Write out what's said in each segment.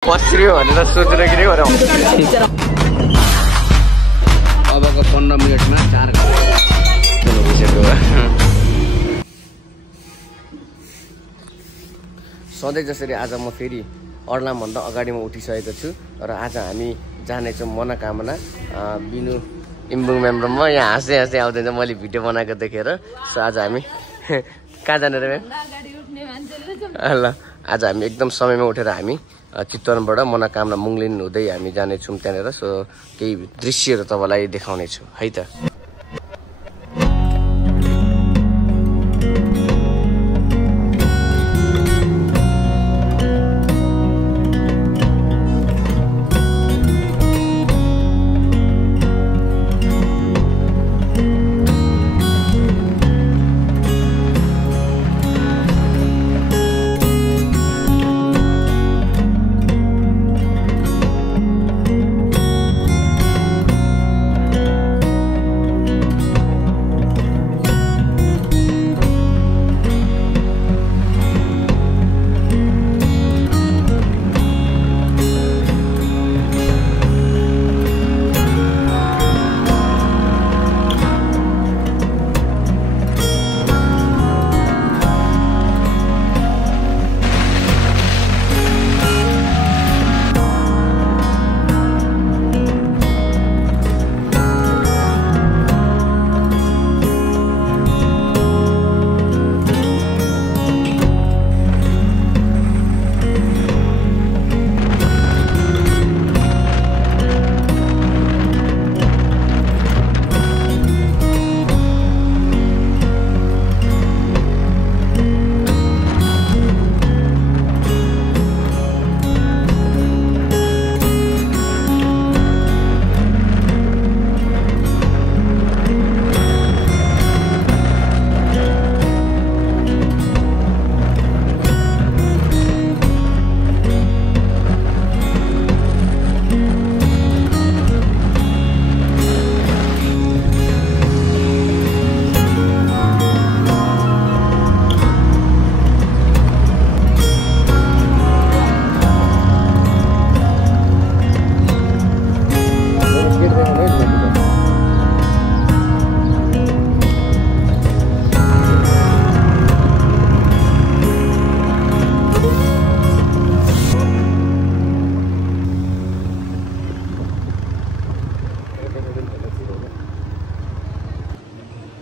पस्रियो भनेर सोचेर किन गरौँ। अबको 15 मिनेटमा 4 सधैँ जसरी आज म फेरि अर्लामभन्दा अगाडि म उठिसकेको छु र आज हामी जानेछौँ मनोकामना बिनु इम्बुङ मेम्बरमा। यहाँ हाँस्दै हाँस्दै आउँदैन मैले भिडियो बनाएको देखेर। सो आज हामी कहाँ जाने र म्याम? ल आज हामी एकदम समयमा उठेर हामी चितवनबाट मनोकामना मुङलिन हुँदै हामी जानेछौँ त्यहाँनिर। सो केही दृश्यहरू तपाईँलाई देखाउनेछु है त।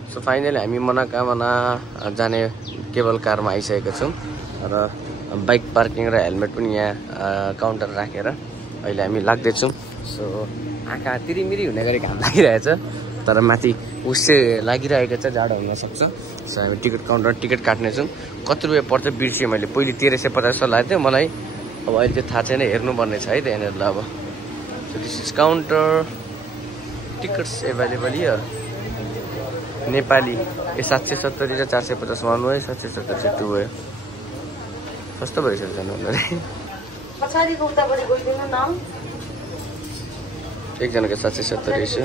सो फाइनली हामी मनोकामना जाने केबल कारमा आइसकेका छौँ र बाइक पार्किङ र हेलमेट पनि यहाँ काउन्टर राखेर अहिले हामी लाग्दैछौँ। सो आँखा तिरिमिरी हुने गरी घाम लागिरहेछ तर माथि उसे लागिरहेको छ, जाडो हुनसक्छ। सो हामी टिकट काउन्टर टिकट काट्नेछौँ। कति रुपियाँ पर्छ बिर्सेँ मैले, पहिले 1350 लाग्थ्यो मलाई, अब अहिले चाहिँ थाहा छैन, हेर्नुपर्ने छ है त यहाँनिर। ल अब so this is counter, tickets available here. Nepali 770 र 450 वान वे, 770 चाहिँ टु वे। सस्तो भइसक्छ जानुहुँदै। पछाडिको उताबाट गइदिनु न। एकजनाको 770 रहेछ,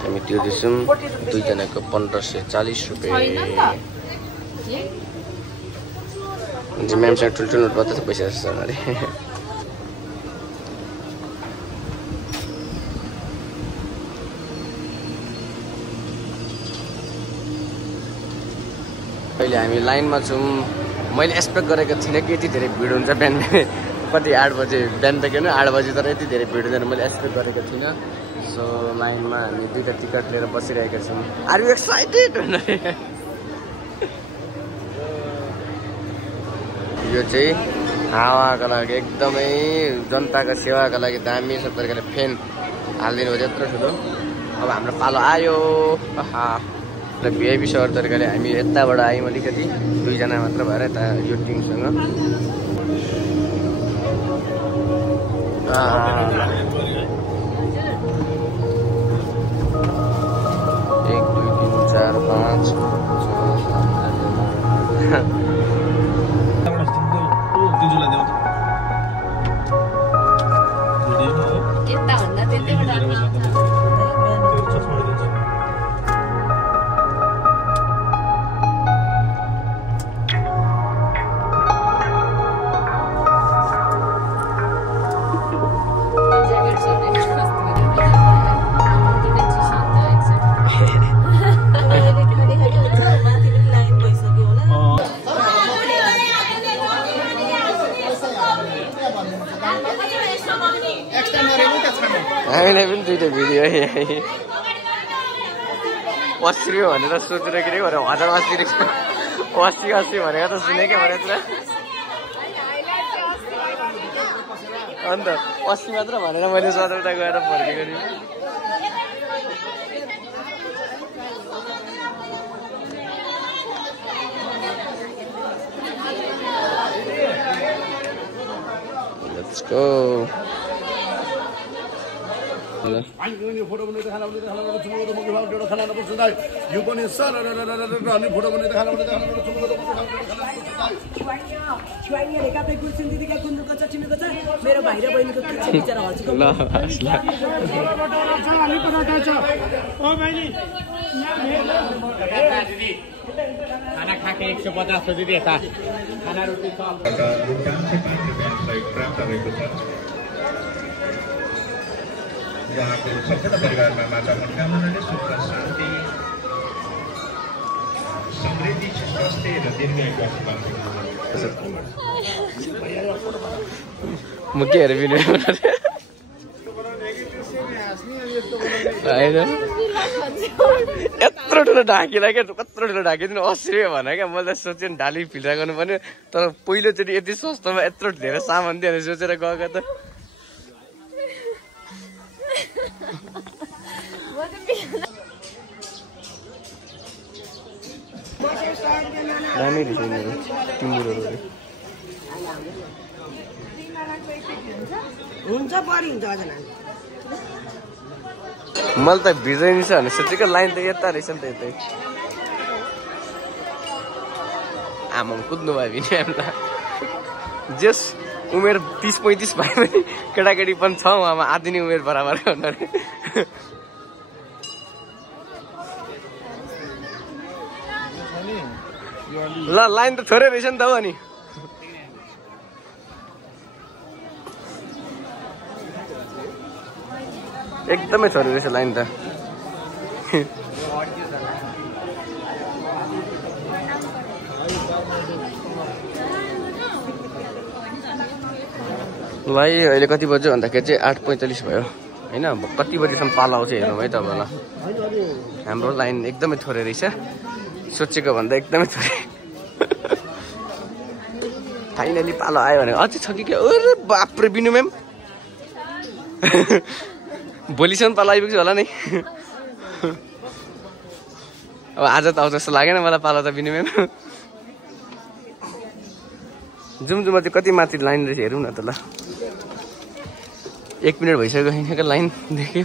हामी त्यो दिन्छौँ। दुईजनाको 1540 रुपियाँ। म्यामसँग ठुल्ठुलो नोट मात्रै पैसा जस्तो छ अरे। अहिले हामी लाइनमा छौँ। मैले एक्सपेक्ट गरेको थिइनँ कि यति धेरै भिड हुन्छ बिहान। कति 8 बजे बिहान त किन 8 बजी तर यति धेरै भिड हुँदैन मैले एक्सपेक्ट गरेको थिइनँ। सो लाइनमा हामी 2टा टिकट लिएर बसिरहेका छौँ। Are you excited? यो चाहिँ हावाको लागि एकदमै जनताको सेवाको लागि दामी छ तरिकाले फ्यान हालिदिनु हो त्यत्रो ठुलो। अब हाम्रो पालो आयो। र भिआइपी सहर तरिकाले हामी यताबाट आयौँ, अलिकति 2जना मात्र भएर यता यो टिमसँग। 1 2 3 4 5 हामीलाई पनि दुईटा भिडियो 80 रुपियाँ भनेर सोचेर के गरेर 1080 भनेको त सुनेकै भने त अन्त 80 मात्र भनेर मैले 17 गएर फर्केको नि Let's go. फोटो बनाउँदै खाना बनाउँदै खाना बनाउँदै छुमको त मुखमा एउटा खाना नपुग्छ यो पनि सर अनि फोटो बनाउँदै खाना बनाउँदै खाना बनाउँदै छुमको त मुखमा एउटा खाना नपुग्छ छुवानी रेखा पे गुलसिन दिदीका गुन्द्रुकको चटनीको छ मेरो भाइ र बहिनीको के छ बिचारा हजुरको ल हामी पराठा छ ओ बहिनी दिदी खाना खाके 150 हो दिदी यता खाना रोटी छ रुपैयाँ से 5 रुपैयाँ सहयोग प्राप्त भएको छ उहाँको सम्पूर्ण परिवारमा माता मनोकामनाले सुख शान्ति समृद्धि स्वास्थ्य र दीर्घायुको म के हेरेँ भिडियो यत्रो ठुलो ढाकीलाई क्या कत्रो ठुलो ढाकिदिनु 80 रुपियाँ भने क्या मैले सोचेँ डाली फिल्टर गर्नु पर्ने तर पहिलोचोटि यति सस्तोमा यत्रो धेरै सामान दियो भने सोचेर गएको त दामी रहेछ यिनीहरू टिमुरहरू हुन्छ बढी हुन्छ हजुर मैले त भिजाइनी छ भने सोचेको लाइन त यता रहेछ नि त यतै आमा कुद्नु भयो भने हामीलाई जस उमेर 30-35 भयो भने केटाकेटी पनि छ उहाँमा आधी नै उमेर बराबर हुनाले ल लाइन त थोरै रहेछ नि त हो नि एकदमै थोरै रहेछ लाइन त भाइ अहिले कति बज्यो भन्दाखेरि चाहिँ 8:45 भयो होइन कति बजीसम्म पालो आउँछ हेर्नु है तपाईँलाई हाम्रो लाइन एकदमै थोरै रहेछ सोचेको भन्दा एकदमै थोरै फाइनली पालो आयो भने अझै छ कि क्या अरे बाप्रे बिनु म्याम भोलिसम्म पालो आइपुग्छ होला नि अब आज त आउँछ जस्तो लागेन मलाई पालो त बिनु म्याम जुमजुमा चाहिँ कति माथि लाइन रहेछ हेरौँ न त ल 1 मिनट भइसक्यो यहाँको लाइन देख्यो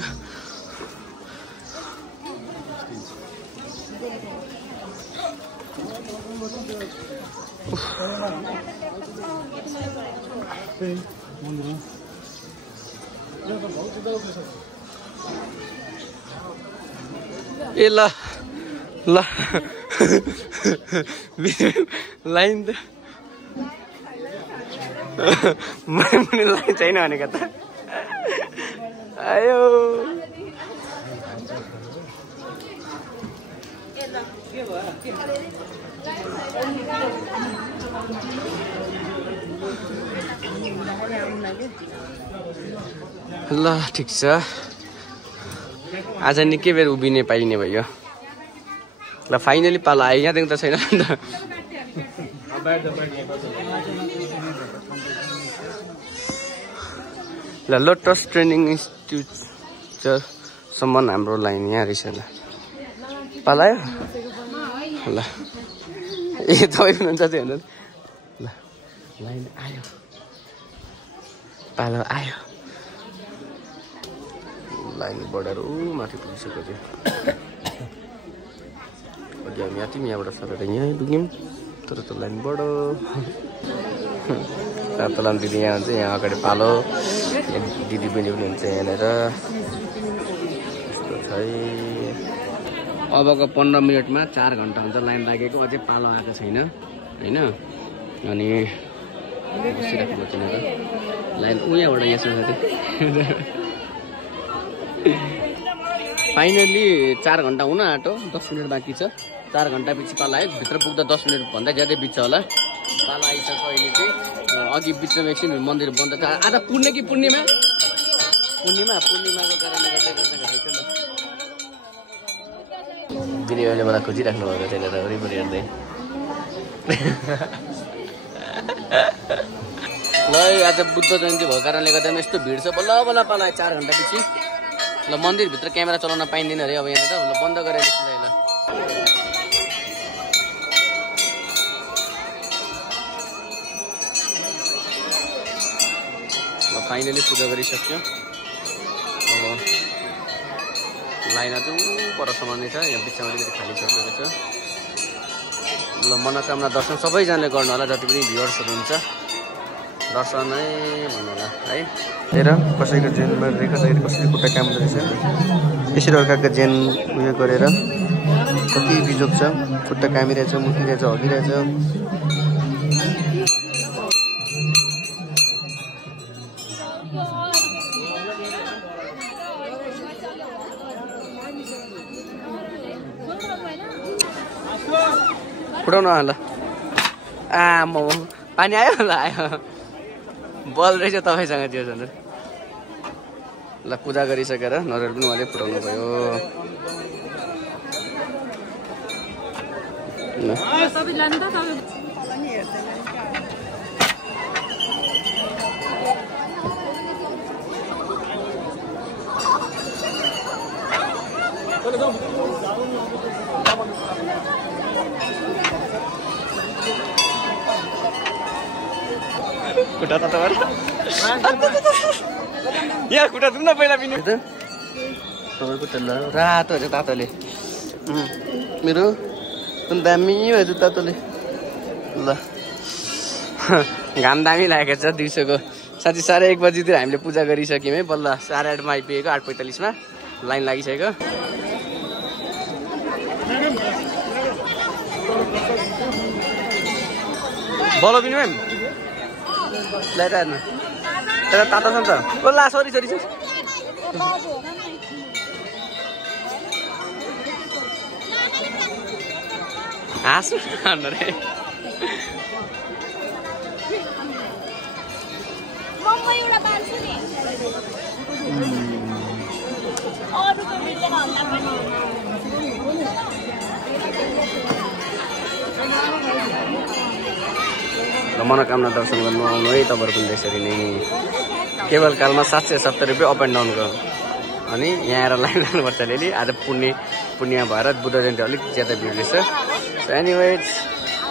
ए ल ल लाइन त मैले लाइन छैन भनेको त आयो ल ठिक छ आज निकै बेर उभिने पाइने भयो ल फाइनली पालो आयो यहाँदेखि त छैन नि त ल लोटस ट्रेनिङ इन्स्टिट्युटसम्म हाम्रो लाइन यहाँ रहेछ ल पालो आयो ल ए तपाईँ हुनुहुन्छ त्यो हेर्नु ल लाइन आयो पालो आयो लाइन बढेर माथि पुगिसक्यो थियो अघि हामी यहाँ यहाँबाट सरेर यहीँ पुग्यौँ तर त्यो लाइन बढो तलाम दिदी यहाँ हुन्छ यहाँ अगाडि पालो दिदी बहिनी पनि हुन्छ यहाँनिर यस्तो छ अबको 15 मिनटमा 4 घन्टा हुन्छ लाइन लागेको अझै पालो आएको छैन होइन अनि बसिराख्नु पर्छ लाइन उहाँबाट यहाँसम्म फाइनली 4 घन्टा हुन आँटो 10 मिनट बाँकी छ 4 घन्टा पछि पालो आयो भित्र पुग्दा 10 मिनट भन्दा ज्यादै बित्छ होला पालो आइसक्यो अहिले चाहिँ अघि बिचमा एकछिन मन्दिर बन्द छ आज पुण्य कि पूर्णिमा पूर्णिमाको कारणले गर्दा बिरेहरूले मलाई खोजिराख्नु भएको त्यहाँनिर वरिपरि हेर्दै ल आज बुद्ध जयन्ती भएको कारणले गर्दा यस्तो भिड छ बल्ल बल्ल पाला 4 घन्टा पछि ल मन्दिरभित्र क्यामेरा चलाउन पाइँदैन अरे अब यहाँनिर ल बन्द गरेर ल फाइनली पूजा गरिसक्यो अब लाइन चाहिँ परसम्म नै छ यहाँ बिचमा अलिकति खाली छोडिएको छ ल मनोकामना दर्शन सबैजनाले गर्नु होला जति पनि भ्युअर्सहरू हुन्छ दर्शनै भन्नु होला है हेर कसैको जेनमा रेखादाखेरि कसैले खुट्टा काम गरेछ यसरी अर्काको जेन उयो गरेर कति बिजोग छ खुट्टा कामिरहेछ मुखिरहेछ हगिरहेछ फुटाउन ल म पानी आयो ल आयो बल रहेछ तपाईँसँग त्यो झन् ल पूजा गरिसकेर नजर पनि उहाँले फुटाउनु भयो खुट्टा तातो यहाँ खुट्टा दुम न पहिला पनि तपाईँको खुट्टा ल रातो हुन्छ तातोले मेरो दामी भएछ तातोले ल घाम दामी लागेको छ दिउँसोको साँच्चै 1:30 बजीतिर हामीले पूजा गरिसक्यौँ है बल्ल 8:30मा आइपुगेको 8:45मा लाइन लागिसक्यो बोलो पनि म्याम ल्याइरहनु तर तातो छ नि त ओ ला सरी हाँसु रे मनोकामना दर्शन गर्नु आउनु है तपाईँहरूको यसरी नै केवल कालमा 770 रुपियाँ अप एन्ड डाउनको अनि यहाँ आएर लाइन लाग्नुपर्छ अलिअलि आज पुण्य भएर बुद्ध जयन्ती अलिक ज्यादा भिड रहेछ सो एनिवेज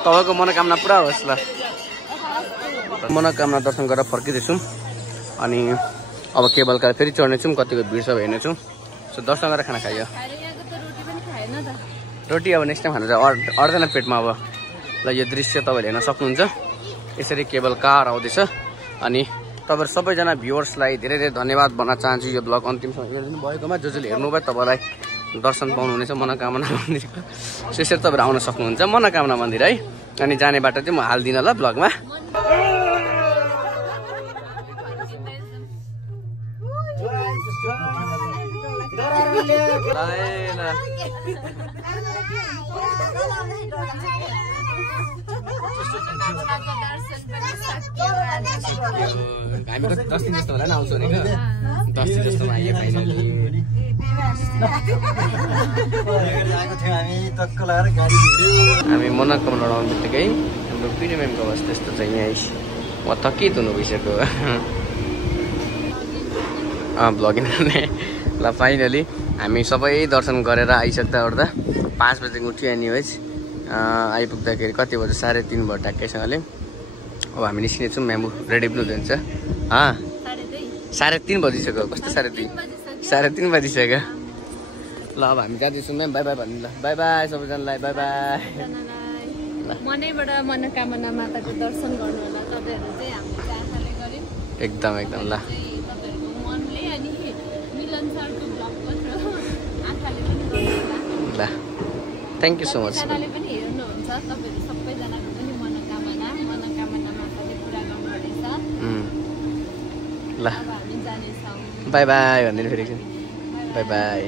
तपाईँको मनोकामना पुरा होस् ल मनोकामना दर्शन गरेर फर्किँदैछौँ अनि अब केवल काल फेरि चढ्नेछौँ कतिको भिड छ हेर्नेछौँ सो दर्शन गरेर खाना खाइयो रोटी अब नेक्स्ट टाइम खानु चाहिँ अड्दैन पेटमा अब ल यो दृश्य तपाईँले हेर्न सक्नुहुन्छ यसरी केवल कार आउँदैछ अनि तपाईँहरू सबैजना भ्युअर्सलाई धेरै धेरै धन्यवाद भन्न चाहन्छु यो ब्लग अन्तिमसम्म हेरिदिनु भएकोमा जसले हेर्नुभयो तपाईँलाई दर्शन पाउनुहुनेछ मनोकामना मन्दिरको यसरी तपाईँहरू आउन सक्नुहुन्छ मनोकामना मन्दिर है अनि जाने बाटो चाहिँ म हाल्दिनँ ल ब्लगमा हामी 10 दिन जस्तो होला नि आउँछौँ भनेको 10 दिन जस्तोमा आइयो फाइनली हामी मनोकामना आउनु बित्तिकै हाम्रो प्रिमियमको अवस्था यस्तो छ यहाँ म थकित हुनु भइसक्यो ब्लगिङ गर्ने ल फाइनली हामी सबै दर्शन गरेर आइसक्दा ओर्दा 5 बजे उठ्यो एनिवेज आइपुग्दाखेरि कति बज्यो 3:30 भयो ट्याक्कैसँगले अब हामी निस्किनेछौँ म्यामु रेडी पनि हुँदैछ 3:30 बजिसक्यो कस्तो 3:30 बजिसक्यो ल अब हामी जाँदैछौँ म्याम बाई बाई भन्नु ल बाई बाई सबैजनालाई बाई बाई मनैबाट मनोकामना माताको दर्शन गर्नु होला तपाईहरु चाहिँ हामीले आशाले गर्यौं एकदम ल तपाईहरुको मनले अनि मिलन सरको ब्लग पनि आशाले पनि गर्नु होला ल थ्यांक यू सो मच सबैजनाले पनि हेर्नुहुन्छ तपाईहरु सबैजनाको पनि मनोकामना माताले पूरा गर्नुहुनेछ ल अब हामी जानेछौँ बाई बाई भन्दिनु फेरि बाई बाई